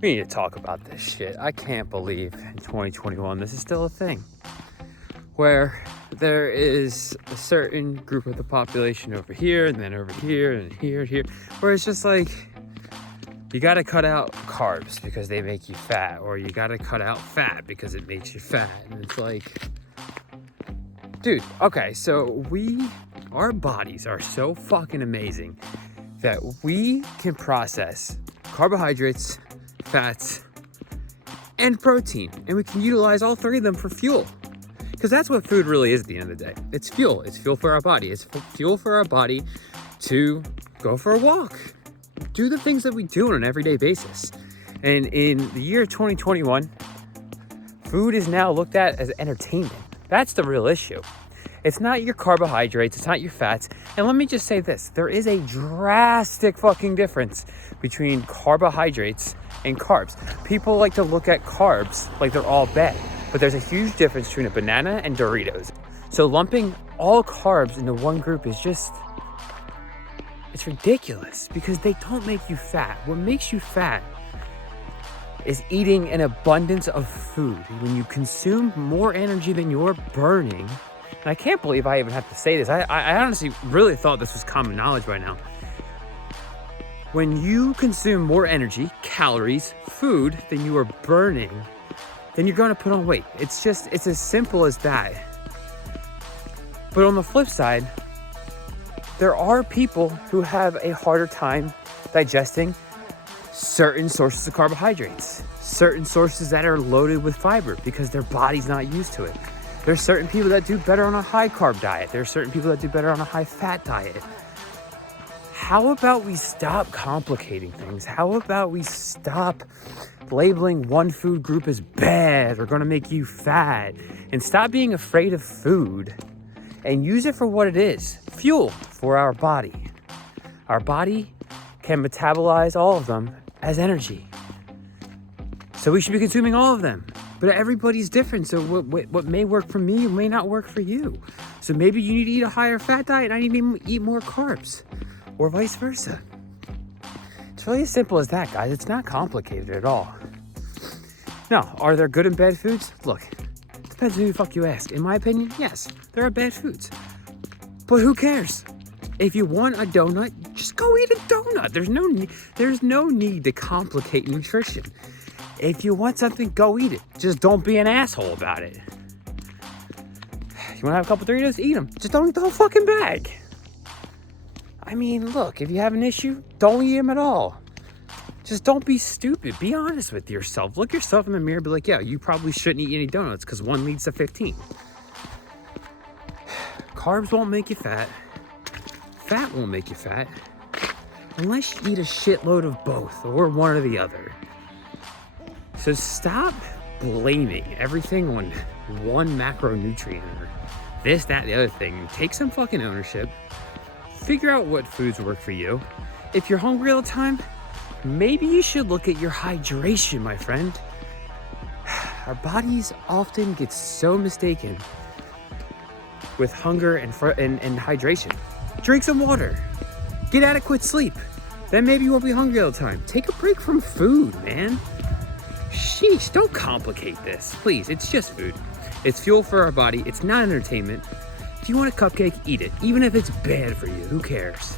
We need to talk about this shit. I can't believe in 2021 this is still a thing. Where there is a certain group of the population over here, and then over here, and here, and here, where it's just like, you gotta cut out carbs because they make you fat, or you gotta cut out fat because it makes you fat. And it's like, dude, okay, so our bodies are so fucking amazing that we can process carbohydrates, fats, and protein, and we can utilize all three of them for fuel. Because that's what food really is at the end of the day. It's fuel. It's fuel for our body. It's fuel for our body to go for a walk, do the things that we do on an everyday basis. And in the year 2021, food is now looked at as entertainment. That's the real issue. It's not your carbohydrates, it's not your fats. And let me just say this, there is a drastic fucking difference between carbohydrates and carbs. People like to look at carbs like they're all bad, but there's a huge difference between a banana and Doritos. So lumping all carbs into one group is just, it's ridiculous because they don't make you fat. What makes you fat is eating an abundance of food. When you consume more energy than you're burning, and I can't believe I even have to say this. I honestly really thought this was common knowledge by now. When you consume more energy, calories, food than you are burning, then you're gonna put on weight. It's as simple as that. But on the flip side, there are people who have a harder time digesting certain sources of carbohydrates, certain sources that are loaded with fiber because their body's not used to it. There's certain people that do better on a high carb diet. There's certain people that do better on a high fat diet. How about we stop complicating things? How about we stop labeling one food group as bad or gonna make you fat, and stop being afraid of food and use it for what it is, fuel for our body. Our body can metabolize all of them as energy. So we should be consuming all of them. But everybody's different, so what may work for me may not work for you. So maybe you need to eat a higher fat diet and I need to eat more carbs, or vice versa. It's really as simple as that, guys. It's not complicated at all. Now, are there good and bad foods? Look, it depends on who the fuck you ask. In my opinion, yes, there are bad foods. But who cares? If you want a donut, just go eat a donut. There's no need to complicate nutrition. If you want something, go eat it. Just don't be an asshole about it. You want to have a couple Doritos? Eat them. Just don't eat the whole fucking bag. I mean, look, if you have an issue, don't eat them at all. Just don't be stupid. Be honest with yourself. Look yourself in the mirror and be like, yeah, you probably shouldn't eat any donuts because one leads to 15. Carbs won't make you fat. Fat won't make you fat. Unless you eat a shitload of both or one or the other. So stop blaming everything on one macronutrient or this, that, the other thing. Take some fucking ownership. Figure out what foods work for you. If you're hungry all the time, maybe you should look at your hydration, my friend. Our bodies often get so mistaken with hunger and hydration. Drink some water. Get adequate sleep. Then maybe you won't be hungry all the time. Take a break from food, man. Sheesh, don't complicate this. Please, it's just food. It's fuel for our body. It's not entertainment. If you want a cupcake, eat it. Even if it's bad for you, who cares?